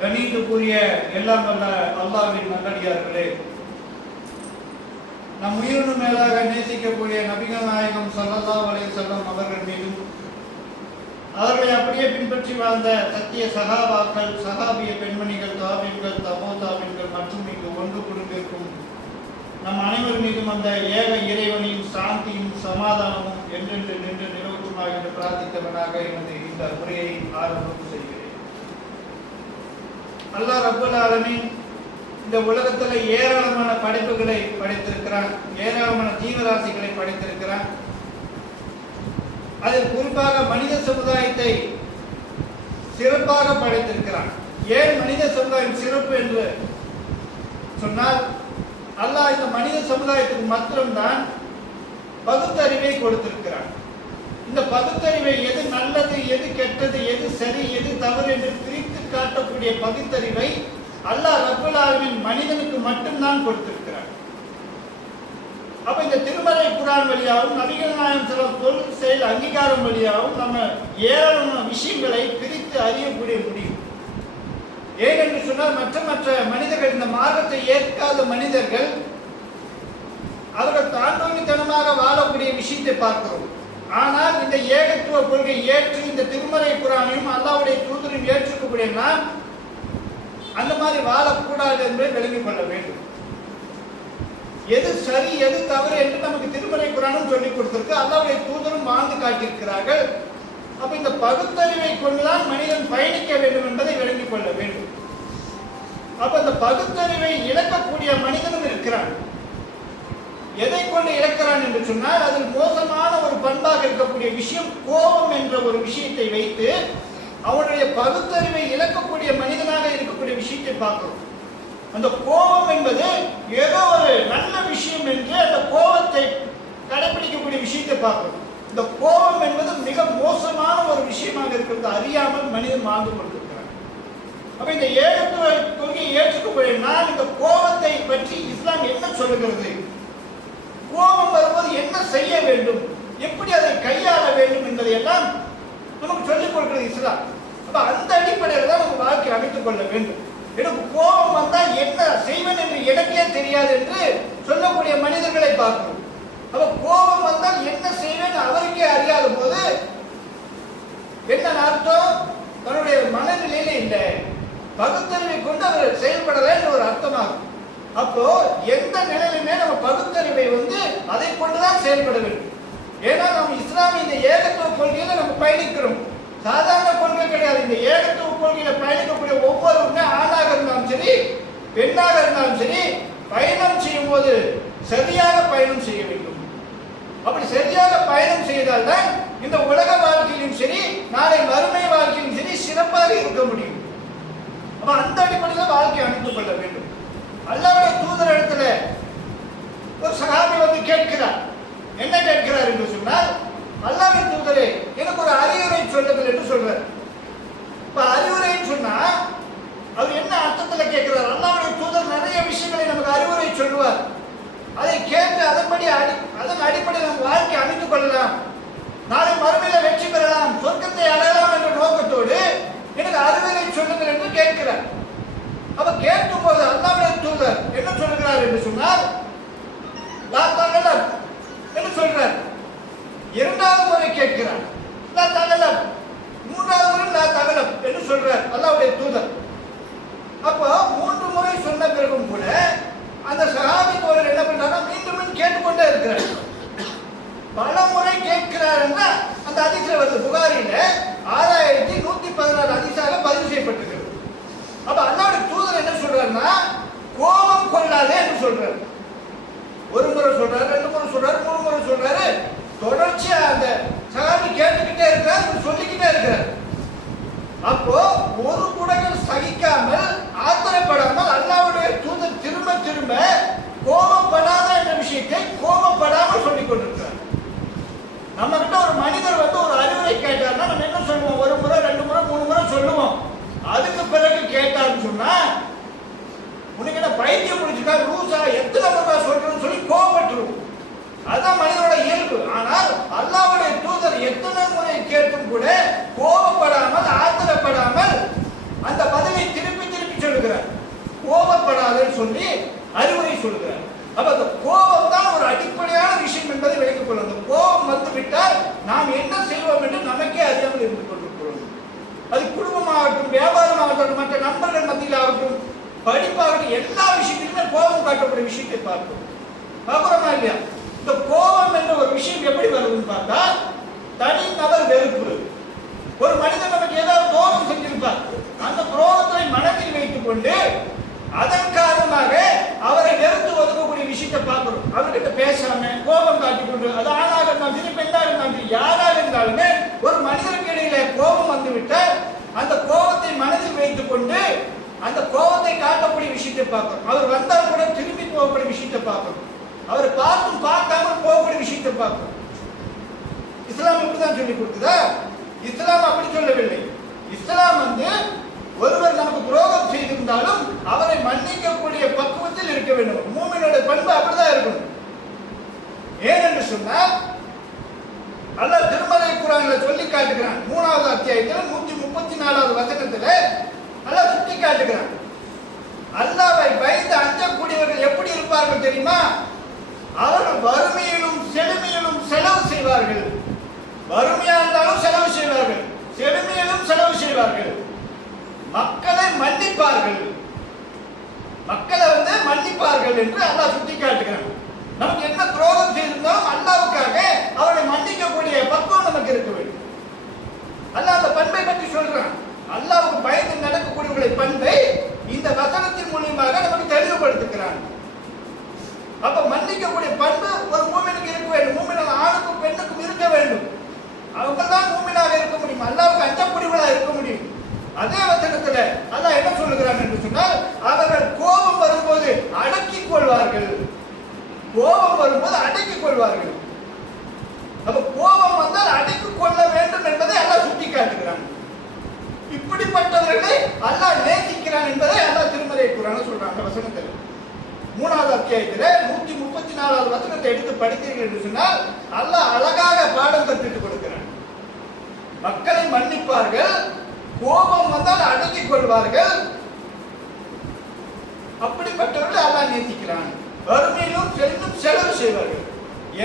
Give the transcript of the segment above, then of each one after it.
கணித்துக்குரிய எல்லாம் வல்ல அல்லாஹ்வின் நல்லடியார்களே, நம் உயிரினும் மேலாக நேசிக்கக்கூடிய நபிகள் நாயகம் ஸல்லல்லாஹு அலைஹி வஸல்லம் அவர்கள் மீதும் அவர்களை அப்படியே பின்பற்றி வாழ்ந்த சத்திய சஹாபாக்கள், சஹாபிய பெண்மணிகள், தாபீன்கள், தபோ தாபீன்கள் மற்றும் இங்கு ஒன்று குழுவிற்கும் நம் அனைவர் மீதும் அந்த ஏக இறைவனின் சாந்தியும் சமாதானமும் என்றென்று நின்று நிலவுமாக என்று பிரார்த்தித்தவனாக எனது இந்த உரையை ஆரம்பம் செய்கிறேன். அல்லாஹ் ரப்பல் ஆலமீன் இந்த உலகத்தில் ஏராளமான படைப்புகளை படைத்திருக்கிறான், ஏராளமான ஜீவராசிகளை படைத்திருக்கிறான். அதில் குறிப்பாக மனித சமுதாயத்தை சிறப்பாக படைத்திருக்கிறான். ஏன் மனித சமுதாயம் சிறப்பு என்று சொன்னால், அல்லாஹ் இந்த மனித சமுதாயத்துக்கு மாத்திரம்தான் பகுத்தறிவை கொடுத்திருக்கிறான். இந்த பகுத்தறிவை எது நல்லது, எது கெட்டது, எது சரி, எது தவறு என்று பிரித்து காட்டக்கூடிய பகுத்தறிவை அல்லாஹ் ரப்பல் ஆலமீன் மனிதனுக்கு மட்டும்தான் கொடுத்திருக்கிறார். அப்ப இந்த திருமறை குர்ஆன் வழியாகவும் நபிகள் நாயகம் சொல் செயல் அங்கீகாரம் வழியாகவும் நம்ம ஏராளமான விஷயங்களை பிரித்து அறியக்கூடிய முடியும். ஏனென்று சொன்னால் மற்ற மனிதர்கள், இந்த மார்க்கத்தை ஏற்காத மனிதர்கள், அவர்கள் தாண்டோனித்தனமாக வாழக்கூடிய விஷயத்தை பார்க்கிறோம். ஆனால் இந்த ஏகத்துவ கொள்கை ஏற்று இந்த திருமறை குர்ஆனையும் அல்லாஹ்வுடைய தூதரையும் ஏற்றுக்கக்கூடிய நாம் அந்த மாதிரி வாழக்கூடாது என்பதை விளங்கிக் கொள்ள வேண்டும். எது சரி, எது தவறு என்று நமக்கு திருமறை குர்ஆனும் சொல்லிக் கொடுத்திருக்கு, அல்லாஹ்வுடைய தூதரும் வாழ்ந்து காட்டியிருக்கிறார்கள். அப்ப இந்த பகுத்தறிவை கொண்டுதான் மனிதன் பயணிக்க வேண்டும் என்பதை விளங்கிக் கொள்ள வேண்டும். அப்ப இந்த பகுத்தறிவை இழக்கக்கூடிய மனிதனும் இருக்கிறான். எதை கொண்டு இழக்கிறான் என்று சொன்னால், அதில் மோசமான ஒரு பண்பாக இருக்கக்கூடிய விஷயம் கோபம் என்ற ஒரு விஷயத்தை வைத்து அவனுடைய பகுத்தறிவை இழக்கக்கூடிய மனிதனாக இருக்கக்கூடிய விஷயத்தை பார்க்கிறோம். அந்த கோபம் என்பது ஏதோ ஒரு நல்ல விஷயம் என்று அந்த கோபத்தை கடைபிடிக்கக்கூடிய விஷயத்தை பார்க்கிறோம். இந்த கோபம் என்பது மிக மோசமான ஒரு விஷயமாக இருக்கிறது, அறியாமல் மனிதன் வாழ்ந்து கொண்டிருக்கிறார். அப்ப இந்த ஏகத்துவ கொள்கையை ஏற்றுக்கக்கூடிய நான் இந்த கோபத்தை பற்றி இஸ்லாம் என்ன சொல்லுகிறது, கோபம் வரும்போது என்ன செய்ய வேண்டும், எப்படி அதை கையாள வேண்டும் என்பதை எல்லாம் நமக்கு சொல்லிக் கொடுக்கிறது இஸ்லாம். அப்ப அந்த அடிப்படையில் தான் நம்ம வாழ்க்கை அமைத்துக் கொள்ள வேண்டும். எனக்கு கோபம் வந்தால் என்ன செய்வேன் என்று எனக்கே தெரியாது என்று சொல்லக்கூடிய மனிதர்களை பார்க்கிறோம். அப்ப கோபம் வந்தால் என்ன செய்வேன் அவருக்கே அறியாத போது என்ன அர்த்தம், தன்னுடைய மனநிலையில இல்லை, பகுத்தறிவை கொண்டு அவர் செயல்படல என்று ஒரு அர்த்தமாகும். அப்போ எந்த நிலையிலுமே நம்ம பகுத்தறிவை அதை கொண்டுதான் செயல்பட வேண்டும். ஏன்னா நம்ம இஸ்லாமிய இந்த ஏகத்துவ கொள்கையில நம்ம பயணிக்கிறோம், சாதாரண கொள்கை கிடையாது. இந்த ஏகத்துவ கொள்கையில பயணிக்கக்கூடிய ஒவ்வொருவருமே ஆணாக இருந்தாலும் சரி, பெண்ணாக இருந்தாலும் சரி, பயணம் செய்யும் போது சரியாக பயணம் செய்ய வேண்டும். அப்படி சரியாக பயணம் செய்தால்தான் இந்த உலக வாழ்க்கையிலும் சரி, நாளை மறுமை வாழ்க்கையிலும் சரி சிறப்பாக இருக்க முடியும். அப்ப அந்த அடிப்படையில் வாழ்க்கை அமைத்துக் கொள்ள வேண்டும். அல்லாஹ்வுடைய தூதர் இடத்துல ஒரு சஹாபி கேட்கிறார். என்ன கேட்கிறார் என்று சொன்னால், அல்லாஹ்வின் தூதரே எனக்கு ஒரு அறிவுரை சொல்லுங்கள் என்று சொல்றார். இப்ப அறிவுரைன்னு சொன்னா அவர் என்ன அர்த்தத்துல கேட்கிறார்? அல்லாஹ்வுடைய தூதர் நிறைய விஷயங்களை நமக்கு அறிவுரை சொல்லுவார். அதை கேட்டு அதன் அடிப்படையில் நம்ம வாழ்க்கை அமைத்துக் கொள்ளலாம், நாளை மறுமையில வெற்றி பெறலாம், சொர்க்கத்தை அடையலாம் என்ற நோக்கத்தோடு எனக்கு அறிவுரை சொல்லுங்கள் என்று கேட்கிறார். அப்ப கேட்கும் போது அல்லாஹ்வுடைய தூதர் என்ன சொல்லுகிறார் என்று சொன்னால், லா தகலப் என்று சொல்றார். இரண்டாவது முறை கேட்கிறார், லா தகலப். மூன்றாவது முறை லா தகலப் என்று சொல்றார் அல்லாஹ்வுடைய தூதர். அப்போ 3 முறை சொன்ன பிறகும் கூட அந்த சஹாபி தோழர் என்ன பண்றாங்க, மீண்டும் கேட்டுக்கொண்டே இருக்கிறார். பல முறை கேட்கிறார் என்ற அந்த ஹதீஸ்ல வருது. புகாரில 6116 ஹதீஸாக பதிவு செய்யப்பட்டிருக்கிறது. அப்ப அல்லாஹ்வுடைய தூதர் என்ன சொல்றாருன்னா, கோபம் கொள்ளாதே என்று சொல்றாரு. ஒரு முறை சொல்றாரு, 2 முறை சொல்றாரு, 3 முறை சொல்றாரு. தொடர்ச்சியா அந்த சஹாபி கேட்டுக்கிட்டே இருக்கிறார், சொல்லிக்கிட்டே இருக்கிறார். அப்போ ஒரு குடைகள் சகிக்காமல், ஆத்திரப்படாமல் அல்லாஹ்வுடைய தூதர் திரும்ப திரும்ப கோபப்படாத என்ற விஷயத்தை கோபப்படாமல் சொல்லிக் கொண்டிருக்கிறார். நம்ம கிட்ட ஒரு மனிதர் ஒரு அறிவுரை கேட்டார்னா நம்ம என்ன சொல்லுவோம், 1 முறை 2 முறை 3 முறை சொல்லுவோம். அதுக்கு பிறகு கேட்டான்னு சொன்னா, உனக்கு என்ன பைத்தியம் முடிச்சுக்கா, ரூசா, எத்தனை முறை சொல்றேன்னு சொல்லி கோபப்பட்டுருவோம். அதுதான் மனிதனோட இயல்பு. ஆனால் அல்லாஹ்வுடைய தூதர் எத்தனை முறை கேட்டும் கூட கோபப்படாமல், ஆத்திரப்படாமல் சொல்லி அறிவுரை சொல்கிறார். அப்ப அந்த கோபம் தான் ஒரு அடிப்படையான விஷயம் என்பதை விளக்கிக் கொள்ளும். அந்த கோபம் வந்து விட்டால் நாம் என்ன செய்வோம் என்று நமக்கே அறியாமல் இருந்து கொண்டிருக்கிறோம். அது குடும்பமாகட்டும், வியாபாரமாகட்டும், மற்ற நண்பர்கள் மத்தியில் ஆகட்டும், படிப்பாகட்டும், எல்லா விஷயத்திலுமே கோபம் காட்டக்கூடிய விஷயத்தை பார்க்கிறோமா இல்லையா? இந்த கோபம் என்ற ஒரு விஷயம் எப்படி வருதுன்னு பார்த்தா, தனி நபர் வெறுப்பு. ஒரு மனிதன் நமக்கு ஏதாவது துரோகம் செஞ்சிருப்பார், அந்த துரோகத்தை மனதில் வைத்துக் கொண்டு அதன் காரணமாக அவரை வெறுத்து ஒதுக்கக்கூடிய விஷயத்தை பார்க்கிறோம். அவர்கிட்ட பேசாம கோபம் காட்டிக்கொண்டு, அது ஆணாக இருந்தாலும் சரி, பெண்ணாக இருந்தாலும் சரி, யாராக இருந்தாலுமே ஒரு மனிதனுக்கு இடையில கோபம் வந்துவிட்டால் அந்த கோபத்தை மனதில் வைத்துக் கொண்டு அந்த கோபத்தை காட்டக்கூடிய விஷயத்தை பார்க்கிறோம். அவர் வந்தால் கூட திரும்பி போகக்கூடிய விஷயத்தை பார்க்கிறோம். அவர் பார்த்தும் பார்க்காமல் போகக்கூடிய விஷயத்தை பார்க்கிறோம். இஸ்லாம் இப்படிதான் சொல்லி கொடுக்குதா? இஸ்லாம் அப்படி சொல்லவில்லை. இஸ்லாம் வந்து ஒருவர் நமக்கு துரோகம் செய்திருந்தாலும் அவரை மன்னிக்கக்கூடிய பக்குவத்தில் இருக்க வேண்டும். மூமினோட பண்பு அப்படிதான் இருக்கணும். ஏனென்று சொன்னால் அல்லாஹ் திருமறை குர்ஆன்ல சொல்லி காட்டுகிறான். 3வது அத்தியாயத்தில் 134வது வசனத்தில் அல்லாஹ் சுட்டி காட்டுகிறான். அல்லாஹ்வை பயந்து அஞ்சக்கூடியவர்கள் எப்படி இருப்பார்கள் தெரியுமா? அவர்கள் வறுமையிலும் செழுமையிலும் செலவு செய்வார்கள். வறுமையா இருந்தாலும் செலவு செய்வார்கள், செழுமையிலும் செலவு செய்வார்கள். மக்களை மன்னிப்பார்கள். மக்களை மன்னிப்பார்கள் என்று அல்லாஹ் சுட்டி காட்டுகிறான். நமக்கு என்ன துரோகம் செய்திருந்தாலும் அல்லாஹ்வுக்காக அவரை மன்னிக்கக்கூடிய பக்குவம் நமக்கு இருக்க வேண்டும். அல்லாஹ் அந்த பண்பை பற்றி சொல்றான். அல்லாஹ்வுக்கு பயந்து நடக்கக்கூடிய பண்பை இந்த வசனத்தின் மூலமாக நமக்கு தெளிவுபடுத்துகிறான். அப்ப மன்னிக்கக்கூடிய பண்பு ஒரு மூமினுக்கு இருக்க வேண்டும். மூமின் ஆணுக்கும் பெண்ணுக்கும் இருக்க வேண்டும். அவங்க தான் மூமினாக இருக்க முடியும், அல்லாஹ்வுக்கு அஞ்சக்கூடியவர்களாக இருக்க முடியும். அதே வசனத்துல அல்லாஹ் என்ன சொல்லுகிறான் என்று சொன்னால், அவர்கள் கோபம் வரும்போது அடக்கிக் கொள்வார்கள். கோபம் வரும்போது அடக்கிக் கொள்வார்கள். அப்ப கோபம் வந்தால் அடக்கிக் கொள்ள வேண்டும் என்பதை அல்லாஹ் சுட்டி காட்டுகிறான். இப்படிப்பட்டவர்களை அல்லாஹ் நேசிக்கிறான் என்பதை அல்லாஹ் திருமறை குர்ஆன்ல சொல்றாங்க. வசனத்தில் 3வது அத்தியாயத்தில் 134வது வசனத்தை எடுத்து படித்தீர்கள் என்று சொன்னால் அல்லாஹ் அழகாக பாடம் கற்பித்துக் கொடுக்கிறான். மக்களை மன்னிப்பார்கள், கோபம் வந்தால் அடக்கிக் கொள்வார்கள். அப்படிப்பட்டவர்கள் அல்லாஹ் நேசிக்கிறான். வறுமையிலும் செல்லும் செலவு செய்வார்கள்,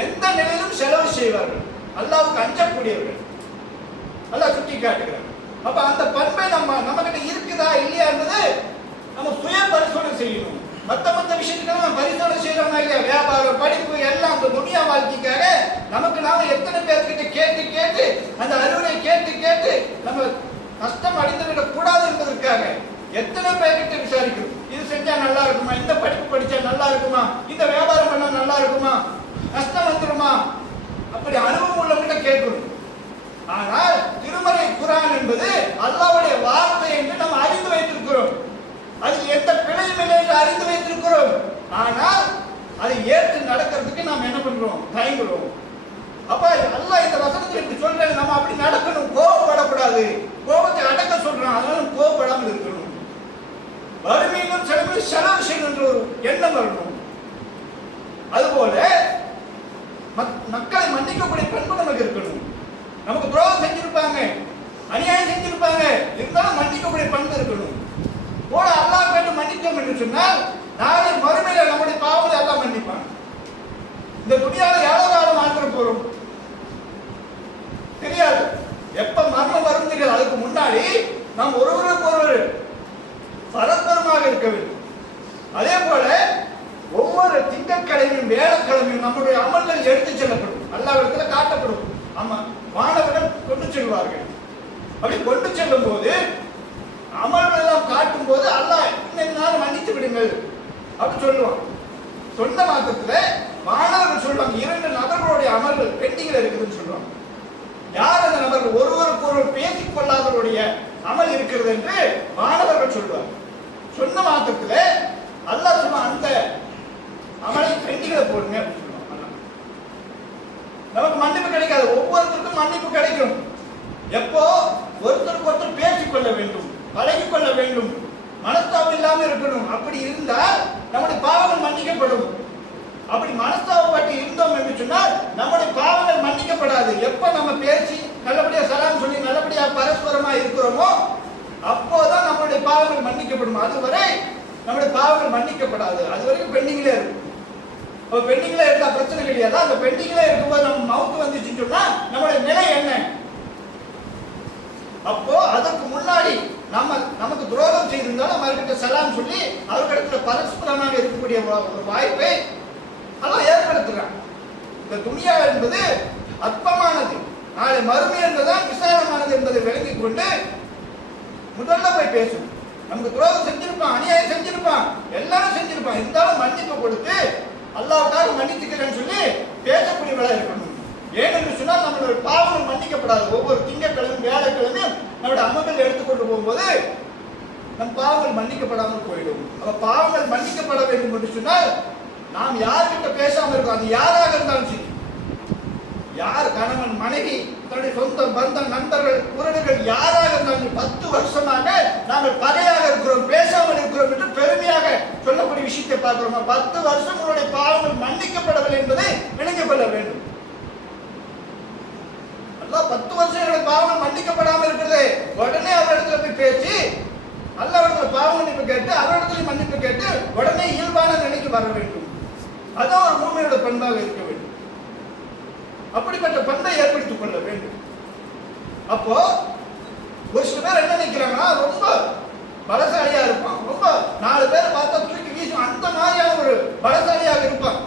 எந்த நிலையிலும் செலவு செய்வார்கள், அல்லாஹ்வுக்கு அஞ்சக்கூடியவர்கள் அல்லாஹ் சுட்டி காட்டுகிறான். அப்ப அந்த பண்பை நம்ம கிட்ட இருக்குதா இல்லையா என்பது நம்ம சுய பரிசோதனை செய்யணும். மற்ற விஷயத்துக்கு நம்ம பரிசோதனை செய்யறோம்னா இல்லையா? வியாபாரம், படிப்பு எல்லாம் அந்த துனியா வாழ்க்கைக்காக நமக்கு நாம எத்தனை பேர்கிட்ட கேட்டு கேட்டு அந்த அறிவுரை கேட்டு கேட்டு நம்ம கஷ்டம் அடைந்துவிடக் கூடாது என்பதற்காக எத்தனை பேர்கிட்ட விசாரிக்கிறோம். இது செஞ்சா நல்லா இருக்குமா, இந்த படிப்பு படிச்சா நல்லா இருக்குமா, இந்த வியாபாரம் பண்ணா நல்லா இருக்குமா, நஷ்டம் வந்துருமா, அப்படி அனுபவம் உள்ளவங்கிட்ட கேட்கணும். ஆனால் திருமறை குர்ஆன் என்பது அல்லாஹ்வுடைய வார்த்தை என்று நம்ம அறிந்து வைத்திருக்கிறோம். அது எந்த பிழையும் இல்லை என்று அறிந்து வைத்திருக்கிறோம். ஆனால் அதை ஏற்று நடக்கிறதுக்கு நாம் என்ன பண்றோம்? தயங்குறோம். அப்ப அல்லாஹ் இந்த வசனத்தில் இப்படி சொல்றாங்க, நம்ம அப்படி நடக்கணும், கோபப்படக்கூடாது. கோபத்தை அடக்க சொல்றான், அதனால கோபப்படாமல் இருக்கணும். வறுமையிலும் செலவு செய்யணும் என்ற ஒரு எண்ணம் வரணும். அதுபோல மக்களை மன்னிக்கக்கூடிய பண்பு நமக்கு இருக்கணும். நமக்கு துரோகம் செஞ்சிருப்பாங்க, அநியாயம் செஞ்சிருப்பாங்க, இருந்தாலும் மன்னிக்கக்கூடிய பண்பு இருக்கணும். போல அல்லாஹ் கேட்டு மன்னித்தோம் என்று சொன்னால் நாளை மறுமையில நம்முடைய பாவங்களை அல்லாஹ் மன்னிப்பான். இந்த துனியாவில் எவ்வளவு காலம் வாழ்ந்துட போறோம் தெரியாது, எப்ப மரணம் வரும் தெரியாது. அதுக்கு முன்னாடி நாம் ஒருவருக்கு ஒருவர் பரஸ்பரமாக இருக்க வேண்டும். அதே போல ஒவ்வொரு திங்கட்கிழமையும் வேலைக்கிழமையும் நம்முடைய அமல்கள் எடுத்து செல்லப்படும், அல்லாஹ்விடத்துல காட்டப்படும். ஆமா, மாணவர்கள் கொண்டு செல்வார்கள். அப்படி கொண்டு செல்லும் போது அமல்கள் எல்லாம் காட்டும் போது அல்லாஹ் இன்னைக்கு நாள் மன்னித்து விடுங்கள் அப்படி சொல்லுவான். சொன்ன மாத்திரத்துல மாணவர்கள் சொல்லுவாங்க, 2 நபர்களுடைய அமல்கள் பெண்டிங்ல இருக்குதுன்னு சொல்லுவாங்க. யார் அந்த நபர்கள்? ஒருவருக்கு ஒருவர் பேசிக் கொள்ளாதவருடைய அமல் இருக்கிறது என்று மாணவர்கள் சொல்வார். சொன்ன மாத்திரத்துல அல்லாஹ் சொல்லுவான், அந்த அமலை பெண்டிங்ல போடுங்க அப்படின்னு சொல்லுவாங்க. நமக்கு மன்னிப்பு கிடைக்காது, ஒவ்வொருத்தருக்கும் மன்னிப்பு கிடைக்கும். எப்போ? ஒருத்தருக்கு ஒருத்தர் பேசிக் கொள்ள வேண்டும், பழகிக் கொள்ள வேண்டும், மனஸ்தாபம் இல்லாமல் இருக்கணும். அப்படி இருந்தால் நம்முடைய பாவங்கள் மன்னிக்கப்படும். அப்படி மனஸ்தாபப்பட்டு இருந்தோம் என்று சொன்னால் நம்முடைய பாவங்கள் மன்னிக்கப்படாது. எப்ப நம்ம பேசி நல்லபடியா சலாம் சொல்லி நல்லபடியா பரஸ்பரமா இருக்கிறோமோ அப்போதான் நம்முடைய பாவங்கள் மன்னிக்கப்படும். அதுவரை நம்முடைய பாவங்கள் மன்னிக்கப்படாது. அது வரைக்கும் பெண்டிங்ல இருக்கும். பெண்டிங்ல இருந்தா பிரச்சனை கிடையாது. அந்த பெண்டிங்ல இருக்கும்போது நம்ம மவுத்து வந்துச்சுன்னு சொன்னா நம்மளுடைய நிலை என்ன? அப்போ அதற்கு முன்னாடி நமக்கு துரோகம் செய்திருந்தாலும் நம்ம அவர்கிட்ட சலாம் சொல்லி அவர்கிட்ட பரஸ்பரமாக இருக்கக்கூடிய ஒரு வாய்ப்பை அதான் ஏற்படுத்துறாங்க. இந்த துனியா என்பது அற்பமானது, நாளை மறுமை என்பதுதான் விசாலமானது என்பதை விளங்கிக் கொண்டு முதல்ல போய் பேசணும். நமக்கு துரோகம் செஞ்சிருப்பான், அநியாயம் செஞ்சிருப்பான், எல்லாரும் செஞ்சிருப்பான், இருந்தாலும் மன்னிப்பு கொடுத்து அல்லாஹ்வுக்காக மன்னித்துக்கிறேன்னு சொல்லி பேசக்கூடியவளா இருக்கணும். ஏனென்று சொன்னால் நம்மளுடைய பாவங்கள் மன்னிக்கப்படாது. ஒவ்வொரு திங்கட்கிழமையும் வியாழக்கிழமையும் நம்முடைய அமல்கள் எடுத்துக்கொண்டு போகும்போது நம் பாவங்கள் மன்னிக்கப்படாமல் போயிடும். அப்ப பாவங்கள் மன்னிக்கப்பட வேண்டும் என்று சொன்னால் நாம் யார்கிட்ட பேசாமல் இருக்கோம், அது யாராக இருந்தாலும் சரி, யார் கணவன் மனைவி தன்னுடைய சொந்த பந்தம் நண்பர்கள் உறவினர்கள் யாராக இருந்தாலும் 10 வருஷமாக நாங்கள் பகையாக இருக்கிறோம், பேசாமல் இருக்கிறோம் என்று பெருமையாக சொல்லக்கூடிய விஷயத்தை பார்க்கிறோம். 10 வருஷம் உங்களுடைய பாவங்கள் மன்னிக்கப்படவில்லை என்பதை விளங்கிக் கொள்ள வேண்டும். 10 வருஷம் என்னுடைய பாவங்கள் மன்னிக்கப்படாமல் இருக்கிறது, உடனே அவரிடத்துல போய் பேசி அல்லாஹ்விடத்துல பாவ மன்னிப்பு கேட்டு அவரிடத்துல மன்னிப்பு கேட்டு உடனே இயல்பான நிலைக்கு வர வேண்டும். அதான் ஒரு மூமியோட பண்பாக இருக்க வேண்டும். அப்படிப்பட்ட பண்பை ஏற்படுத்திக் கொள்ள வேண்டும். அப்போ ஒரு சில பேர் என்ன நினைக்கிறாங்கன்னா ரொம்ப பலசாலியா இருப்பான், ரொம்ப 4 பேர் பார்த்தா தூக்கி வீசும், அந்த மாதிரியான ஒரு பலசாலியாக இருப்பான்.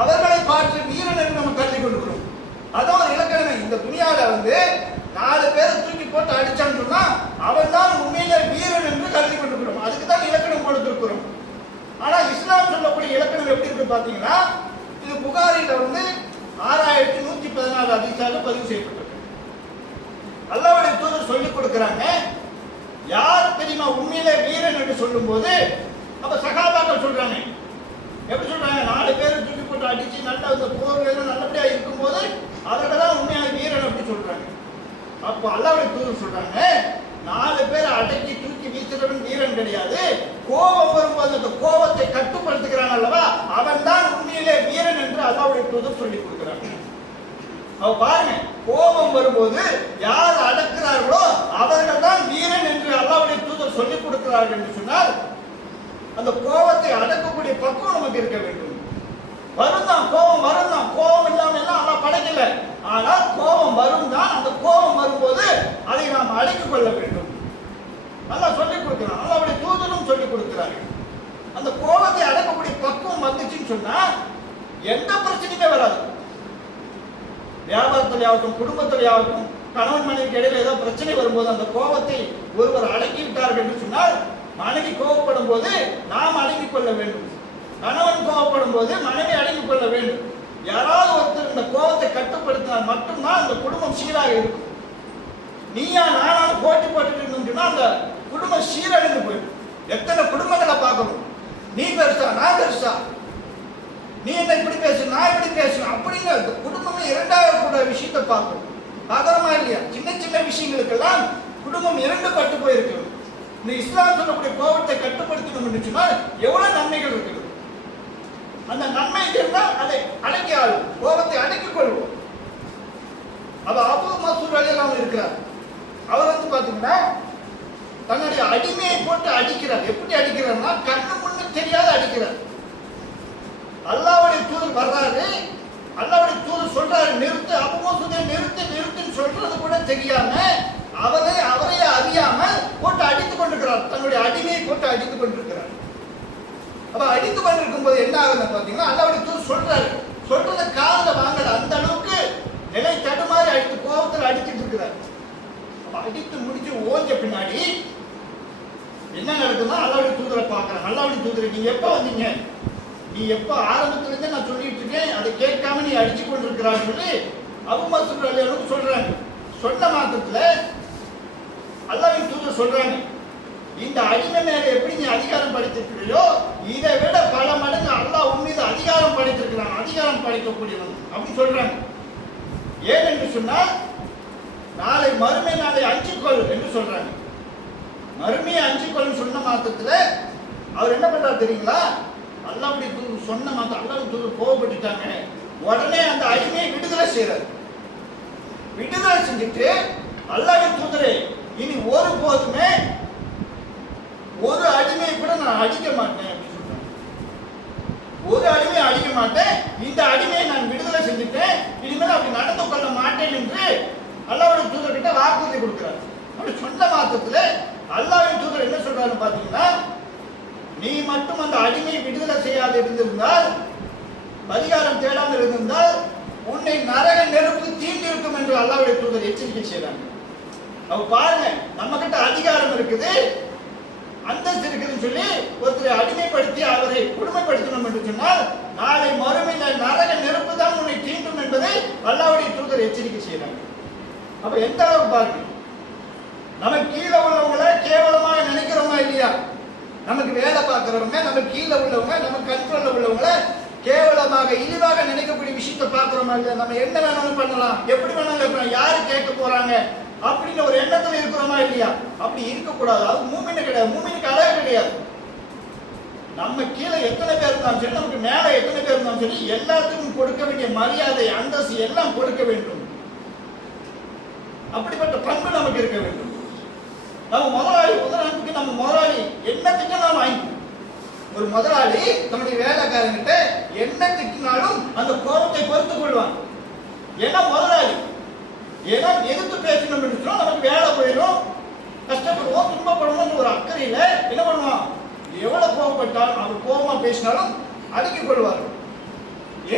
அவர்களை பார்த்து வீரன் என்று நம்ம கருதி கொண்டிருக்கிறோம். அதான் ஒரு இலக்கணம். இந்த துணியால 4 பேரை தூக்கி போட்டு அடிச்சான்னு சொன்னா அவன் தான் உண்மையிலே வீரன் என்று கருதி கொண்டிருக்கிறோம். அதுக்கு தான் இலக்கணம் கொடுத்திருக்கிறோம். ஆனா இஸ்லாம் சொல்லக்கூடிய இலக்கணம் எப்படி இருக்கு பாத்தீங்கன்னா, இது புகாரில 6114 ஹதீஸால பதிவு செய்யப்பட்டிருக்கு. அல்லாஹ்வுடைய தூதர் சொல்லிக் கொடுக்கிறாங்க, யார் தெரியுமா உண்மையிலே வீரன் என்று சொல்லும் போது அப்ப சகாபாக்கள் சொல்றாங்க, எப்படி சொல்றாங்க, 4 பேரை தூக்கி போட்டு அடிச்சு நல்ல அந்த போர்ல நல்லபடியா இருக்கும் போது அவர்கள் தான் உண்மையான வீரன் அப்படி சொல்றாங்க. அப்போ அல்லாஹ்வுடைய தூதர் சொல்றாங்க, 4 பேரை அடக்கி தூக்கி வீசுறவன் வீரன் கிடையாது, கோபம் வரும்போது அந்த கோபத்தை கட்டுப்படுத்துகிறான் அல்லவா அவன் தான் உண்மையிலே வீரன் என்று அல்லாஹ்வுடைய தூதர் சொல்லிக் கொடுக்கிறாங்க. அவ பாருங்க, கோபம் வரும்போது யார் அடக்குறார்களோ அவர்கள் தான் வீரன் என்று அல்லாஹ்வுடைய தூதர் சொல்லிக் கொடுக்கிறார்கள் என்று சொன்னால் அந்த கோபத்தை அடக்கக்கூடிய பக்குவம் நமக்கு இருக்க வேண்டும். வருந்தான் கோபம் வருந்தான், கோபம் இல்லாம எல்லாம் அல்லாஹ் படைக்கல, ஆனால் கோபம் வரும் தான். அந்த கோபம் வரும்போது அதை நாம் அடக்கிக் கொள்ள வேண்டும். அல்லாஹ் சொல்லிக் கொடுக்கிறான், அல்லாஹ்வுடைய தூதரும் சொல்லிக் கொடுக்கிறார்கள். அந்த கோபத்தை அடக்கக்கூடிய பக்குவம் வந்துச்சுன்னு சொன்னா எந்த பிரச்சனையுமே வராது. வியாபாரத்திலேயாகட்டும் குடும்பத்திலேயாகட்டும் கணவன் மனைவிக்கு இடையில ஏதோ பிரச்சனை வரும்போது அந்த கோபத்தை ஒருவர் அடக்கி விட்டார்கள் என்று சொன்னால், மனைவி கோபப்படும் போது நாம் அடங்கிக் கொள்ள வேண்டும், கணவன் கோபப்படும் போது மனைவி அடங்கிக் கொள்ள வேண்டும். யாராவது ஒருத்தர் இந்த கோபத்தை கட்டுப்படுத்தினால் மட்டும்தான் அந்த குடும்பம் சீராக இருக்கும். நீயா நானும் போட்டி போட்டுட்டு இருந்தோம்னா அந்த குடும்பம் சீரழிந்து போயிடும். எத்தனை குடும்பங்களை பார்க்கணும், நீ பெருசா நான் பெருசா, நீ என்ன இப்படி பேசு நான் இப்படி பேசணும் அப்படிங்கிற அந்த குடும்பமே இரண்டாவது கூட விஷயத்தை பார்க்கணும். பார்க்கறமா இல்லையா? சின்ன சின்ன விஷயங்களுக்கெல்லாம் குடும்பம் இரண்டு பட்டு போயிருக்கு. இந்த இஸ்லாம் சொல்லக்கூடிய கோபத்தை கட்டுப்படுத்தணும் என்று சொன்னால் எவ்வளவு நன்மைகள் இருக்குது. அந்த நன்மை இருந்தால் அதை அடக்கி ஆளும், கோபத்தை அடக்கிக் கொள்வோம். அவ அபூ மஸ்ஊத் ரலியல்லாஹு அன்ஹு இருக்கிறார். அவர் பாத்தீங்கன்னா தன்னுடைய அடிமையை போட்டு அடிக்கிறார். எப்படி அடிக்கிறார்னா கண்ணு முன்னு தெரியாத அடிக்கிறார். அல்லாஹ்வுடைய தூதர் வர்றாரு, அல்லாஹ்வுடைய தூதர் சொல்றாரு நிறுத்து, அபூ மஸ்ஊதை நிறுத்துன்னு சொல்றது கூட தெரியாம அவரையே அறியாம போட்டு அடித்துக் கொண்டிருக்கிறார். தன்னுடைய அடிமையை போட்டு அடித்துக் கொண்டிருக்கிறார். அப்ப அடித்து கொண்டிருக்கும் போது என்ன ஆகுதுன்னு பாத்தீங்கன்னா, அல்லாஹ்வுடைய தூதர் சொல்றத காதுல வாங்கல, அந்த அளவுக்கு நிலை தடுமாறி அடித்து கோபத்தில் அடிச்சுட்டு இருக்கிறார். அடித்து முடிச்சு ஓஞ்ச பின்னாடி என்ன நடக்குதுன்னா அல்லாஹ்வுடைய தூதரை பார்க்கறாங்க. அல்லாஹ்வுடைய தூதரை நீங்க எப்ப வந்தீங்க, நீ எப்ப ஆரம்பத்துல இருந்து நான் சொல்லிட்டு இருக்கேன், அதை கேட்காம நீ அடிச்சு கொண்டிருக்கிறான்னு சொல்லி அபூ மஸ்ஊத் ரலியல்லாஹு அன்ஹு சொல்றாங்க. சொன்ன மாத்திரத்துல அல்லாஹ்வின் தூதர் சொல்றாங்க, இந்த அடிமை மேல எப்படி நீ அதிகாரம் படைத்திருக்கிறையோ இதை விட பல மடங்கு அல்லாஹ் உன் மீது அதிகாரம் படைத்திருக்கிறான், அதிகாரம் படைக்கக்கூடியவன் அப்படி சொல்றாங்க. ஏன் என்று சொன்னால் நாளை மறுமை நாளை அஞ்சிக்கொள் என்று சொல்றாங்க. மறுமையை அஞ்சிக்கொள்னு சொன்ன மாத்திரத்துல அவர் என்ன பண்றாரு தெரியுங்களா, அல்லாஹ்வுடைய தூதர் சொன்ன மாத்திரம் அல்லாஹ்வுடைய தூதர் கோபப்பட்டுட்டாங்க, உடனே அந்த அடிமையை விடுதலை செய்யறாரு. விடுதலை செஞ்சுட்டு அல்லாஹ்வின் தூதரே இனி ஒருபோதுமே ஒரு அடிமையை கூட அடிமைகளை நான் அடிக்க மாட்டேன் அப்படின்னு சொல்றாங்க. ஒரு அடிமையை அடிக்க மாட்டேன், இந்த அடிமையை நான் விடுதலை செஞ்சுட்டேன், இனிமேல் அப்படி நடந்து கொள்ள மாட்டேன் என்று அல்லாஹ்வுடைய தூதர்கிட்ட வாக்குறுதி கொடுக்கிறார். அப்படி சொன்ன மாத்திரத்துல அல்லாஹ்வின் தூதர் என்ன சொல்றாருன்னு பாத்தீங்கன்னா, நீ மட்டும் அந்த அடிமையை விடுதலை செய்யாது இருந்திருந்தால், பரிகாரம் தேடாமல் இருந்திருந்தால் உன்னை நரக நெருப்பு தீண்டிருக்கும் என்று அல்லாஹ்வுடைய தூதர் எச்சரிக்கை செய்றாங்க. அவ பாருங்க, நம்ம கிட்ட அதிகாரம் இருக்குது, அந்தஸ்து இருக்குதுன்னு சொல்லி ஒருத்தரை அடிமைப்படுத்தி அவரை கொடுமைப்படுத்தணும் என்று சொன்னால் நாளை மறுமையில் நரக நெருப்பு தான் உன்னை தீண்டும் என்பதை அல்லாஹ்வுடைய தூதர் எச்சரிக்கை செய்றாங்க. அப்ப எந்த அளவுக்கு பாருங்க, நமக்கு கீழே உள்ளவங்களை கேவலமாக நினைக்கிறோமா இல்லையா? நமக்கு வேலை பார்க்கிறவங்க, நமக்கு கீழே உள்ளவங்க, நமக்கு கண்ட்ரோல்ல உள்ளவங்களை கேவலமாக இழிவாக நினைக்கக்கூடிய விஷயத்தை பார்க்கிறோமா இல்லையா? நம்ம என்ன வேணாலும் பண்ணலாம், எப்படி வேணாலும் இருக்கலாம், யாரு கேட்க போறாங்க அப்படின்னு ஒரு எண்ணத்துல இருக்கிறோமா இல்லையா? அப்படி இருக்கக்கூடாது. அது மூமின் கிடையாது, மூமினுக்கு அழகு கிடையாது. நம்ம கீழே எத்தனை பேர் இருந்தாலும் சரி, நமக்கு மேல எத்தனை பேர் இருந்தாலும் சரி, எல்லாத்துக்கும் கொடுக்க வேண்டிய மரியாதை, அந்தஸ்து எல்லாம் கொடுக்க வேண்டும். அப்படிப்பட்ட பண்பு நமக்கு இருக்க வேண்டும். நம்ம முதலாளி, உதாரணத்துக்கு நம்ம முதலாளி என்ன திட்டம் வாங்கிக்கணும். ஒரு முதலாளி தன்னுடைய வேலைக்காரங்கிட்ட என்ன திட்டினாலும் அந்த கோபத்தை பொறுத்துக் கொள்வாங்க. ஏன்னா முதலாளி, ஏன்னா எதிர்த்து பேசணும் என்று சொன்னா நமக்கு வேலை போயிடும், கஷ்டப்படுவோம், துன்பப்படுவோம். ஒரு அக்கறையில என்ன பண்ணுவான், எவ்வளவு கோபப்பட்டாலும் அவர் கோபமா பேசினாலும் அடக்கிக் கொள்வார்.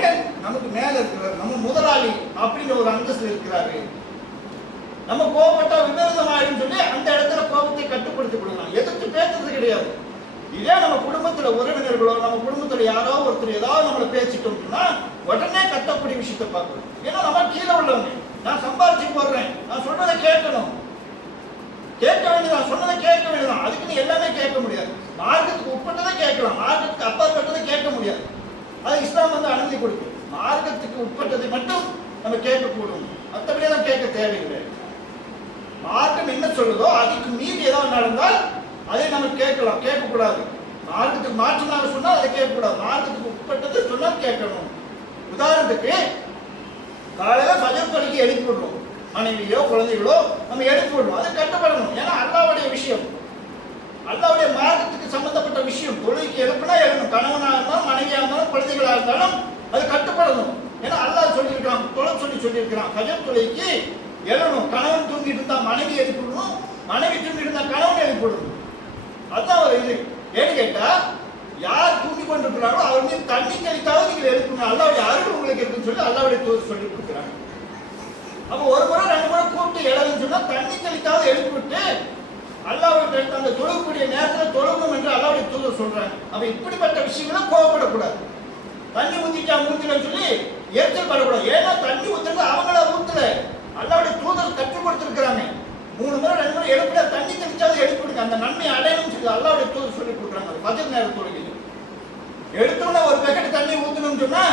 ஏன்? நமக்கு மேல இருக்கிறார், நம்ம முதலாளி அப்படின்ற ஒரு அந்தஸ்து இருக்கிறாரு. நம்ம கோபப்பட்டா விபரீதமாயிடும் சொல்லி அந்த இடத்துல கோபத்தை கட்டுப்படுத்திக் கொள்ளலாம், எதிர்த்து பேசுறது கிடையாது. இதே நம்ம குடும்பத்துல உறவினர்களோ, நம்ம குடும்பத்துல யாரோ ஒருத்தர் ஏதாவது நம்மளை பேசிட்டோம்னா உடனே கட்டக்கூடிய விஷயத்தை பார்க்கணும். ஏன்னா நம்ம கீழே உள்ளவங்க, நான் சம்பாரிச்சு போடுறேன், நான் சொன்னதை கேட்கணும், கேட்க வேண்டியதான், சொன்னதை கேட்க வேண்டியதான். அதுக்குன்னு எல்லாமே கேட்க முடியாது. மார்க்கத்துக்கு உட்பட்டதை கேட்கலாம், மார்க்கத்துக்கு அப்பாற்பட்டதை கேட்க முடியாது. அது இஸ்லாம் வந்து அனுமதி கொடுக்கும். மார்க்கத்துக்கு உட்பட்டதை மட்டும் நம்ம கேட்கக்கூடும், மற்றபடியெல்லாம் கேட்க தேவையில்லை. மார்க்கம் என்ன சொல்லுதோ அதுக்கு மீறி ஏதாவது நடந்தால் அதை நம்ம கேட்கலாம், கேட்கக்கூடாது. மார்க்கத்துக்கு மாற்றமாக சொன்னால் அதை கேட்கக்கூடாது, மார்க்கத்துக்கு உட்பட்டதை சொன்னால் கேட்கணும். உதாரணத்துக்கு காலையில ஃபஜர் தொழுகைக்கு எழுப்பி விடுறோம், மனைவியோ குழந்தைகளோ நம்ம எழுப்பி விடுறோம், அது கட்டுப்படணும். ஏன்னா அல்லாஹ்வுடைய விஷயம், அல்லாஹ்வுடைய மார்க்கத்துக்கு சம்பந்தப்பட்ட விஷயம். தொழுகைக்கு எழுப்பினா எழுப்பணும், கணவனாக இருந்தாலும் மனைவியாக இருந்தாலும் குழந்தைகளாக இருந்தாலும் அது கட்டுப்படணும். ஏன்னா அல்லாஹ் சொல்லியிருக்கான், சொல்லியிருக்கிறான், ஃபஜர் தொழுகைக்கு எழணும். கணவன் தூங்கிட்டு இருந்தா மனைவி எழுப்பிடணும், மனைவி தூங்கிட்டு இருந்தா கணவன் எழுப்பிடணும். அதுதான் ஒரு இது. ஏன்னு கேட்டா, யார் தூங்கி கொண்டிருக்கிறாரோ அவர் மீது தண்ணி தெளித்தாவது நீங்கள் எழுப்பணும், அல்லாஹ்வுடைய அருள் உங்களுக்கு இருக்குன்னு சொல்லி அல்லாஹ்வுடைய தூதர் சொல்லி கொடுக்குறாங்க. அப்போ ஒரு முறை ரெண்டு முறை கூப்பிட்டு எழணும்னு சொன்னா தண்ணி தெளித்தாவது எழுப்பி விட்டு அல்லாஹ்வுடைய அந்த தொழுகக்கூடிய நேரத்தில் தொழுகும் என்று அல்லாஹ்வுடைய தூதர் சொல்றாங்க. அப்ப இப்படிப்பட்ட விஷயங்களை கோவப்படக்கூடாது. தண்ணி ஊத்திட்டா ஊத்திலன்னு சொல்லி எரிச்சல் படக்கூடாது. ஏன்னா தண்ணி ஊத்துறது அவங்கள ஊத்துல, அல்லாஹ்வுடைய தூதர் கற்றுக் கொடுத்திருக்கிறாங்க. 3 முறை 2 முறை எழுப்பிட தண்ணி தெளிச்சாவது எழுப்பி கொடுங்க, அந்த நன்மை அடையணும்னு சொல்லி அல்லாஹ்வுடைய தூதர் சொல்லி கொடுக்குறாங்க. ஃபஜர் நேர தொழுகையில் எடுத்தோன்னா ஒரு பக்கெட் தண்ணி ஊத்தணும்னு சொன்னா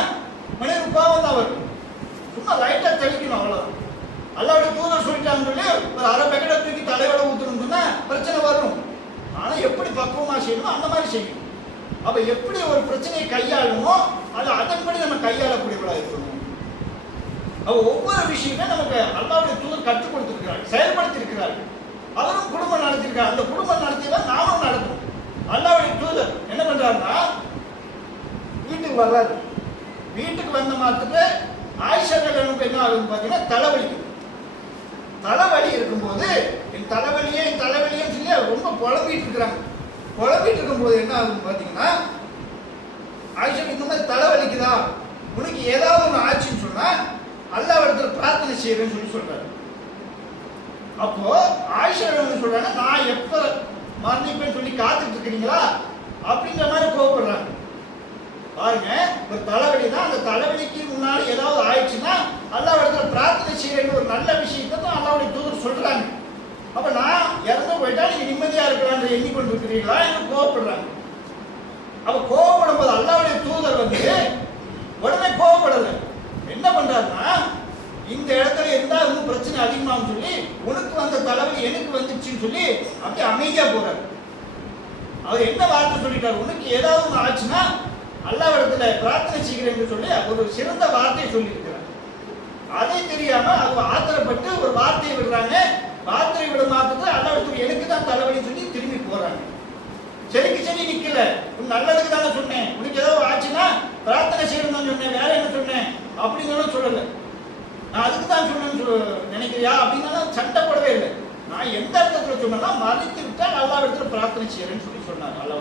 மனிதனுக்கு கோபம் தான் வரும். சும்மா லைட்டா தெளிக்கணும், அவ்வளவுதான். அல்லாஹ்வுடைய தூதர் சொல்லிட்டாங்கன்னு சொல்லி ஒரு அரை பக்கெட்டை தூக்கி தலையோட ஊத்தணும்னு சொன்னா பிரச்சனை வரும். ஆனா எப்படி பக்குவமா செய்யணுமோ அந்த மாதிரி செய்யணும். அப்ப எப்படி ஒரு பிரச்சனையை கையாளணுமோ அது அதன்படி நம்ம கையாளக்கூடியவர்களா இருக்கணும். ஒவ்வொரு விஷயமே நமக்கு அல்லாஹ்வுடைய தூதர் கற்றுக் கொடுத்திருக்கிறார், செயல்படுத்தி இருக்கிறார்கள். அவரும் குடும்பம் நடத்திருக்காரு, அந்த குடும்பம் நடத்தியதான் நாமும் நடத்தணும். அல்லாஹ்வுடைய தூதர் என்ன பண்றாருன்னா, வீட்டுக்கு வர்றாரு. வீட்டுக்கு வந்த மாத்திரத்துல ஆயிஷா ரலியல்லாஹு என்ன ஆகுதுன்னு பாத்தீங்கன்னா தலைவலிக்கும். தலைவலி இருக்கும்போது என் தலைவலியே சொல்லி ரொம்ப புலம்பிட்டு இருக்கிறாங்க. புலம்பிட்டு இருக்கும்போது என்ன ஆகுதுன்னு பாத்தீங்கன்னா, ஆயிஷா இந்த மாதிரி தலைவலிக்குதா, உனக்கு ஏதாவது ஒன்று ஆச்சுன்னு சொன்னா அல்லாஹ் இடத்துல பிரார்த்தனை செய்யறேன்னு சொல்லி சொல்றாரு. அப்போ ஆயிஷா என்ன சொல்றாங்க, நான் எப்ப மரணிப்பேன்னு சொல்லி காத்துட்டு இருக்கிறீங்களா அப்படிங்கிற மாதிரி கோவப்படுறாங்க. பாருங்க, ஒரு தலைவலி தான், அந்த தலைவலிக்கு முன்னாடி ஏதாவது ஆயிடுச்சுன்னா அல்லாஹ் இடத்துல பிரார்த்தனை செய்யறேன்னு ஒரு நல்ல விஷயத்தை தான் அல்லாஹ்வுடைய தூதர் சொல்றாங்க. அப்ப நான் இறந்து போயிட்டா நீங்க நிம்மதியா இருக்கலாம்னு எண்ணிக்கொண்டு இருக்கிறீங்களா என்று கோவப்படுறாங்க. அப்ப கோவப்படும் போது அல்லாஹ்வுடைய தூதர் வந்து உடனே கோவப்படலை. என்ன பண்றாருன்னா, இந்த இடத்துல இருந்தா இன்னும் பிரச்சனை அதிகமாகும் சொல்லி உனக்கு வந்த தலைவலி எனக்கு வந்துச்சுன்னு சொல்லி அப்படியே அமைதியா போறாரு. அவர் என்ன வார்த்தை சொல்லிட்டாரு, உனக்கு ஏதாவது ஒன்று ஆச்சுன்னா அல்லாஹ் இடத்துல பிரார்த்தனை செய்கிறேன்னு சொல்லி ஒரு சிறந்த வார்த்தையை சொல்லி இருக்கிறார். அதை தெரியாம அவங்க ஆத்திரப்பட்டு ஒரு வார்த்தையை விடுறாங்க. வார்த்தையை விட மாத்திரத்துல அல்லாஹ் எனக்கு தான் தலைவலின்னு சொல்லி திரும்பி போறாங்க. சரிக்கு வேண்டி நிக்கல, உன் நல்லதுக்கு தானே சொன்னேன், உனக்கு ஏதோ ஆச்சுன்னா பிரார்த்தனை செய்யணும் சொன்னேன், வேற என்ன சொன்னேன் அப்படிங்கலாம் சொல்லல. நான் அதுக்கு தான் சொன்னேன்னு நினைக்கிறியா அப்படின்னாலும் சண்டை போடவே இல்லை. நான் எந்த அர்த்தத்துல சொன்னா மறைத்து விட்டா அல்லா இடத்துல பிரார்த்தனை செய்யறேன்னு சொன்னாங்க. அல்லா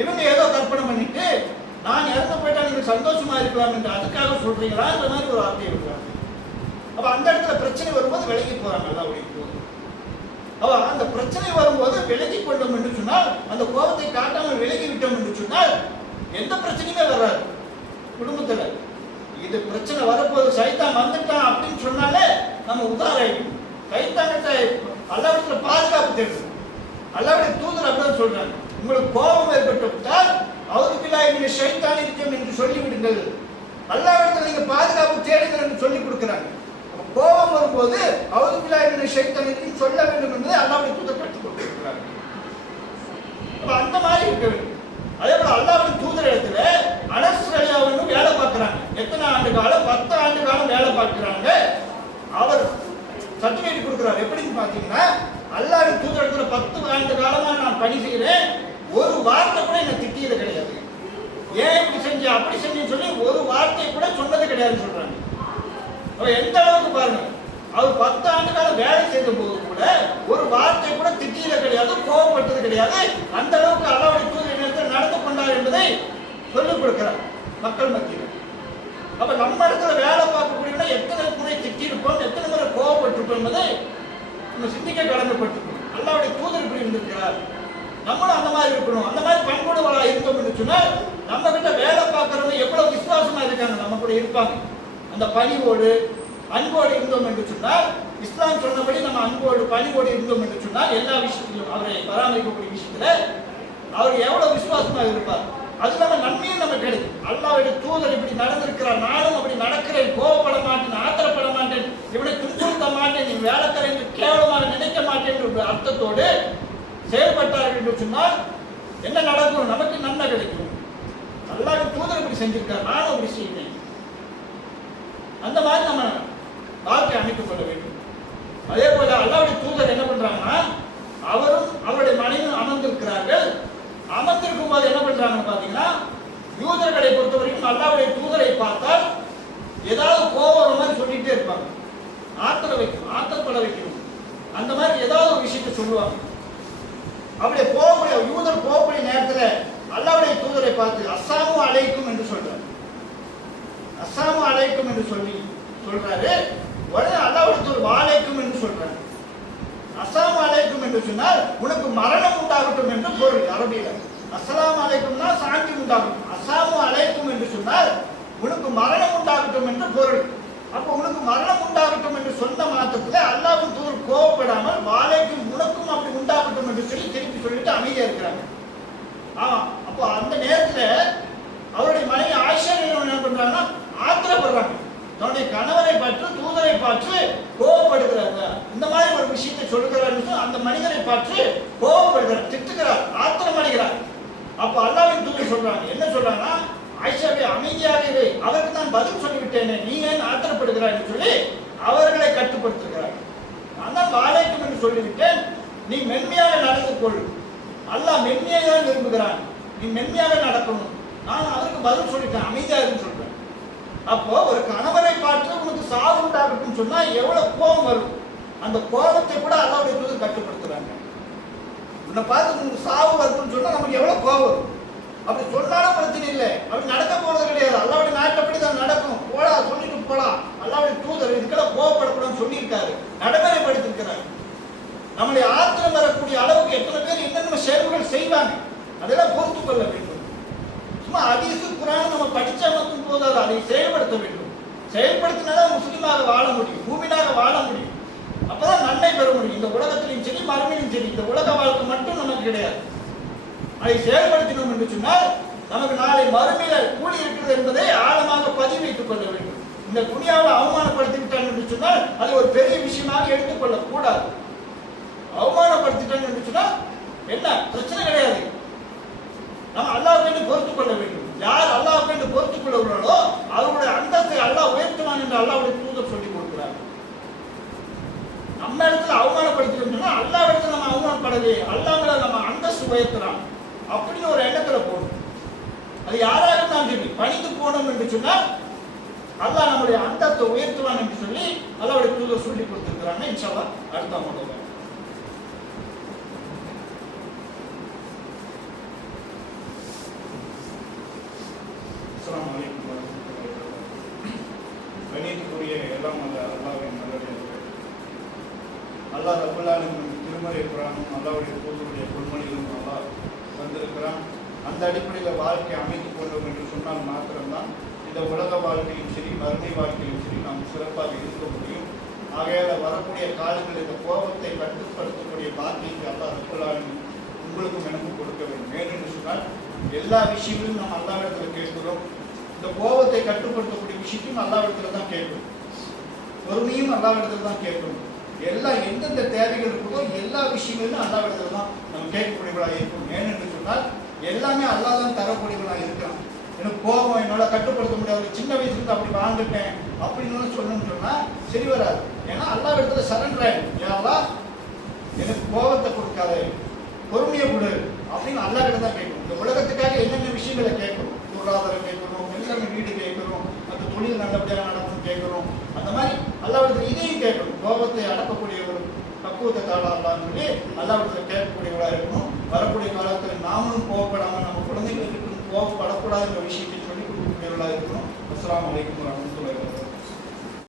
இவங்க ஏதோ கற்பனை பண்ணிட்டு நான் இறந்து போயிட்டா நீங்க சந்தோஷமா இருக்கலாம் என்று அதுக்காக சொல்றீங்களா இந்த மாதிரி ஒரு வார்த்தை இருக்கிறாங்க. அப்ப அந்த இடத்துல பிரச்சனை வரும்போது விலகி போறாங்க. அல்லாவுடைய அவ அந்த பிரச்சனை வரும்போது விலகி கொண்டோம் என்று சொன்னால், அந்த கோபத்தை காட்டாமல் விலகி விட்டோம் என்று சொன்னால் எந்த பிரச்சனையுமே வராது குடும்பத்துல. இது பிரச்சனை வரப்போது சைத்தான் வந்துட்டான் அப்படின்னு சொன்னாலே நம்ம உதாரணம் சைத்தான்கிட்ட அல்லாஹ்விடத்துல பாதுகாப்பு தேடும். அல்லாஹ்வுடைய தூதர் அப்படிதான் சொல்றாங்க, உங்களுக்கு கோபம் ஏற்பட்டு விட்டால் அவருக்கு பிள்ளாய் நீங்க சைத்தான் இருக்கும் என்று சொல்லி விடுங்கள், அல்லாஹ்விடத்துல நீங்க பாதுகாப்பு தேடுங்கள் என்று சொல்லி கொடுக்குறாங்க. கோபம் வரும்போது அவருக்கு பிள்ளாய் சைத்தான் இருக்கும் சொல்ல வேண்டும் என்பதை அல்லாஹ்வுடைய தூதர் கற்றுக் கொடுத்திருக்கிறாங்க. அப்ப அந்த மாதிரி இருக்க வேண்டும். அதே போல அல்லாஹ்வுடைய தூதர் இடத்துல அனஸ் ரலியல்லாஹு வேலை பார்க்கிறாங்க. எத்தனை ஆண்டு காலம்? 10 ஆண்டு காலம் வேலை பார்க்கிறாங்க. அவர் சர்டிபிகேட் கொடுக்கிறார். எப்படின்னு பாத்தீங்கன்னா, அல்லாஹ்வின் தூதர் இடத்துல 10 ஆண்டு காலமா நான் பணி செய்கிறேன், ஒரு வார்த்தை கூட என்ன திட்டியது கிடையாது, ஏன் இப்படி செஞ்ச அப்படி செஞ்சு சொல்லி ஒரு வார்த்தை கூட சொன்னது கிடையாதுன்னு சொல்றாங்க. எந்த அளவுக்கு பாருங்க, அவர் 10 ஆண்டு காலம் வேலை செய்த போது கூட ஒரு வார்த்தை கூட திட்டியது கிடையாது, கோபப்பட்டது கிடையாது. அந்த அளவுக்கு அல்லாஹ்வுடைய தூதர் இடத்தில் நடந்து கொண்டார் என்பதை சொல்லிக் கொடுக்கிறார் மக்கள் மத்தியில். அப்ப நம்ம இடத்துல வேலை பார்க்கக்கூடிய எத்தனை முறை திட்டி இருப்போம், எத்தனை முறை கோபப்பட்டிருப்போம் என்பதை நம்ம சிந்திக்க கடமைப்பட்டிருக்கோம். அல்லாஹ்வுடைய தூதர் இப்படி இருந்திருக்கிறார், நம்மளும் அந்த மாதிரி இருக்கணும். அந்த மாதிரி பண்புள்ளவர்களா இருந்தோம் என்று சொன்னால் நம்ம கிட்ட வேலை பார்க்கறவங்க எவ்வளவு விசுவாசமா இருக்காங்க, நம்ம கூட இருப்பாங்க. அந்த பணிவோடு அன்போடு இருந்தோம் என்று சொன்னால், இஸ்லாம் சொன்னபடி நம்ம அன்போடு பணிவோடு இருந்தோம் என்று சொன்னால் எல்லா விஷயத்திலும் அவரை பராமரிக்கக்கூடிய விஷயத்துல அவர் எவ்வளவு விசுவாசமா இருப்பார். அது நம்ம நன்மையும் நம்ம கிடைக்கும். அல்லாஹ்வுடைய தூதர் இப்படி நடந்திருக்கிறார், நானும் அப்படி நடக்கிறேன், கோபப்பட மாட்டேன், ஆத்திரப்பட மாட்டேன், இவனை துன்புறுத்த மாட்டேன், நீ வேலைக்காரன் என்று கேவலமாக நினைக்க மாட்டேன் என்ற அர்த்தத்தோடு செயல்பட்டார்கள் என்று சொன்னால் என்ன நடக்கும்? நமக்கு நன்மை கிடைக்கும். அல்லாஹ்வுடைய தூதர் இப்படி செஞ்சிருக்கார், நானும் அப்படி செய்வேன். அந்த மாதிரி நம்ம வாழ்க்கை அமைத்துக் கொள்ள வேண்டும். அதே போல அல்லாஹ்வுடைய தூதர் என்ன பண்றாங்கன்னா, அவரும் அவருடைய மனைவியும் அமர்ந்திருக்கிறார்கள். அமர்ந்திருக்கும் போது என்ன பண்றாங்கன்னு பாத்தீங்கன்னா, யூதர்களை பொறுத்த வரைக்கும் அல்லாஹ்வுடைய தூதரை பார்த்தால் ஏதாவது கோபம் மாதிரி சொல்லிட்டே இருப்பாங்க, ஆத்திரப்பட வைக்கணும், அந்த மாதிரி ஏதாவது ஒரு விஷயத்தை சொல்லுவாங்க. அப்படியே போகக்கூடிய யூதர் போகக்கூடிய நேரத்துல அல்லாஹ்வுடைய தூதரை பார்த்து அஸ்ஸலாமு அலைக்கும் என்று சொல்றாரு. அஸ்ஸலாமு அலைக்கும் என்று சொல்றாரு. உடனே அல்லாஹ்வுடைய தூதர் வலைக்கும் என்று சொல்றாரு. அஸ்ஸலாமு அலைக்கும் என்று சொன்னால் உனக்கு மரணம் உண்டாகட்டும் என்று பொருள். அரபியில அஸ்ஸலாமு அலைக்கும்னா சாந்தி உண்டாகட்டும், அஸ்ஸலாமு அலைக்கும் என்று சொன்னால் உனக்கு மரணம் உண்டாகட்டும் என்று பொருள். அப்ப உனக்கு மரணம் உண்டாகட்டும் என்று சொன்ன மாத்திரத்துல அல்லாஹ்வின் தூதர் கோபப்படாமல் வலைக்கும் உனக்கும் அப்படி உண்டாகட்டும் என்று சொல்லி திருப்பி சொல்லிட்டு அமைதியா இருக்கிறாங்க. ஆமா, அப்போ அந்த நேரத்துல அவருடைய மனைவி ஆயிஷா என்ன பண்றாங்கன்னா ஆத்திரப்படுறாங்க. தன்னுடைய கணவரை பார்த்து தூதரை பார்த்து கோபப்படுகிறாங்க. இந்த மாதிரி ஒரு விஷயத்தை சொல்லுகிறார், அந்த மனிதரை பார்த்து கோபப்படுகிறார், திட்டுகிறார், ஆத்திரம் அடைகிறார். அப்ப அல்லாஹ்வின் தூதர் சொல்றாங்க, என்ன சொல்றாங்கன்னா, ஆயிஷாவே அமைதியாக இரு, அவருக்கு நான் பதில் சொல்லிவிட்டேனே, நீ ஏன் ஆத்திரப்படுகிறாய் என்று சொல்லி அவர்களை கட்டுப்படுத்துகிறார். நான் தான் வாழைக்கும் என்று சொல்லிவிட்டேன், நீ மென்மையாக நடந்து கொள், அல்லாஹ் மென்மையாக தான் விரும்புகிறான், நீ மென்மையாக நடக்கணும், நான் அவருக்கு பதில் சொல்லிட்டேன், அமைதியாக சொல்றேன். அப்போ ஒரு கணவரை பார்த்து உனக்கு சாவு உண்டாகட்டும் சொன்னா எவ்வளவு கோபம் வரும். அந்த கோபத்தை கூட அல்லாஹ்வுடைய தூதர் கட்டுப்படுத்துறாங்க. உன்னை பார்த்து உனக்கு சாவு வருதுன்னு சொன்னா நமக்கு எவ்வளவு கோபம் வரும். அப்படி சொன்னாலும் பிரச்சனை இல்லை, அப்படி நடக்க போறது கிடையாது. அல்லாஹ்வுடைய நாட்டப்படி தான் நடக்கும். போடா சொல்லிட்டு போலாம். அல்லாஹ்வுடைய தூதர் இதுக்கெல்லாம் கோபப்படக்கூடாதுன்னு சொல்லியிருக்காரு, நடைமுறைப்படுத்திருக்கிறார். நம்முடைய ஆத்திரம் வரக்கூடிய அளவுக்கு எத்தனை பேர் என்னென்ன செயல்கள் செய்வாங்க, அதெல்லாம் பொறுத்து கொள்ள வேண்டும். சும்மா ஹதீஸ் குர்ஆன் நம்ம படிச்சா மட்டும் போதாது, அதை செயல்படுத்த வேண்டும். செயல்படுத்தினாதான் முஸ்லிமாக வாழ முடியும், மூமினாக வாழ முடியும். அப்பதான் நன்மை பெற முடியும். இந்த உலகத்திலும் சரி மறுமையிலும் சரி, இந்த உலக வாழ்க்கை மட்டும் நமக்கு கிடையாது. அதை செயல்படுத்தினோம் என்று சொன்னால் நமக்கு நாளை மறுமையில கூலி இருக்கிறது என்பதை ஆழமாக பதிவு வைத்துக் கொள்ள வேண்டும். இந்த துனியாவை அவமானப்படுத்தி விட்டாங்க என்று சொன்னால் அது ஒரு பெரிய விஷயமாக எடுத்துக்கொள்ள கூடாது. அவமானப்படுத்திட்டாங்க என்று சொன்னால் என்ன பிரச்சனை கிடையாது. நம்ம அல்லாஹ்வை பொறுத்துக் கொள்ள வேண்டும். யார் அல்லாஹ்வை பொறுத்துக் கொள்கிறார்களோ அவருடைய அந்தஸ்தை அல்லாஹ் உயர்த்துவான் என்று அல்லாஹ்வுடைய தூதர் சொல்லிக் கொடுக்கிறார். நம்ம இடத்துல அவமானப்படுத்திட்டோம்னா அல்லாஹ் இடத்துல நம்ம அவமானப்படவே, அல்லாஹ்ல நம்ம அந்தஸ்து உயர்த்துறான். அப்படின்னு ஒரு எண்ணத்துல போகணும். அது யாராக இருந்தாலும் சரி பணிந்து போனோம் என்று சொன்னால் அல்லாஹ் நம்முடைய அந்தத்தை உயர்த்துவான் என்று சொல்லி அல்லாஹ்வுடைய தூதர் சொல்லி கொடுத்திருக்கிறாங்க. இன்ஷா அல்லாஹ் அடுத்த முதல்ல அஸ்ஸலாமு அலைக்கும் வரஹ்மத்துல்லாஹி வபரகாத்துஹு. கணியத்துக்குரிய எல்லாம் அல்ல அல்லாஹ்வின் நல்லடியார்களே, அல்லாஹ் ரப்பல் ஆலமீன் திருமறை குர்ஆனும் அல்லாஹ்வுடைய தூதருடைய பொன்மொழிகளும் அல்லாஹ் வந்திருக்கிறான். அந்த அடிப்படையில் வாழ்க்கை அமைத்துக் கொண்டோம் என்று சொன்னால் மாத்திரம்தான் இந்த உலக வாழ்க்கையும் சரி மறுமை வாழ்க்கையும் சரி நாம் சிறப்பாக இருக்க முடியும். ஆகையால் வரக்கூடிய காலங்களில் இந்த கோபத்தை கட்டுப்படுத்தக்கூடிய பாக்கியத்தை அல்லாஹ் ரப்பல் ஆலமீன் உங்களுக்கும் எனக்கும் கொடுக்க வேண்டும். ஏனென்று சொன்னால் எல்லா விஷயங்களும் நாம் அல்லாஹ்விடத்தில் கேட்கிறோம். இந்த கோபத்தை கட்டுப்படுத்தக்கூடிய விஷயத்தையும் அல்லாஹ்விடத்தில் தான் கேட்கணும். பொறுமையும் அல்லாஹ்விடத்தில் தான் கேட்கணும். எல்லாம் எந்தெந்த தேவைகள் இருக்குதோ எல்லா விஷயங்களும் அல்லாஹ்விடத்தில் தான் நம்ம கேட்கக்கூடியவர்களாக இருக்கும். ஏனென்று சொன்னால் எல்லாமே அல்லாஹ் தான் தரக்கூடியவர்களாக இருக்கிறான். எனக்கு கோபம் என்னால் கட்டுப்படுத்த முடியாது, சின்ன வயசுலேருந்து அப்படி வாழ்ந்துட்டேன் அப்படின்னு சொல்லணும்னு சொன்னால் சரி வராது. ஏன்னா அல்லாஹ்விடத்துல சரண்டர் ஆகிடும். ஏன் எனக்கு கோபத்தை கொடுக்காது, பொறுமையை கொடு அப்படின்னு அல்லாஹ்கிட்ட தான் கேட்கணும். இந்த உலகத்துக்காக என்னென்ன விஷயங்களை கேட்கணும், பொருளாதாரம் கேட்கணும், எல்லாமே வீடு கேட்கணும், அந்த தொழில் நல்லபடியாக நடக்கும் கேட்கணும். அந்த மாதிரி அல்லாஹ்விடத்துல இதையும் கேட்கணும். கோபத்தை அடக்கக்கூடிய ஒரு பக்குவத்தை தாடா அல்லான்னு சொல்லி அல்லாஹ்விடத்துல கேட்கக்கூடியவர்களாக இருக்கணும். வரக்கூடிய காலத்தில் நாமளும் கோவப்படாமல் நம்ம குழந்தைகளுக்கு கோவப்படக்கூடாதுன்ற விஷயத்தை சொல்லிக் கொடுக்கக்கூடியவர்களாக இருக்கணும். அஸ்ஸலாமு அலைக்கும் வரஹ்மத்துல்லாஹி வபரகாத்துஹு.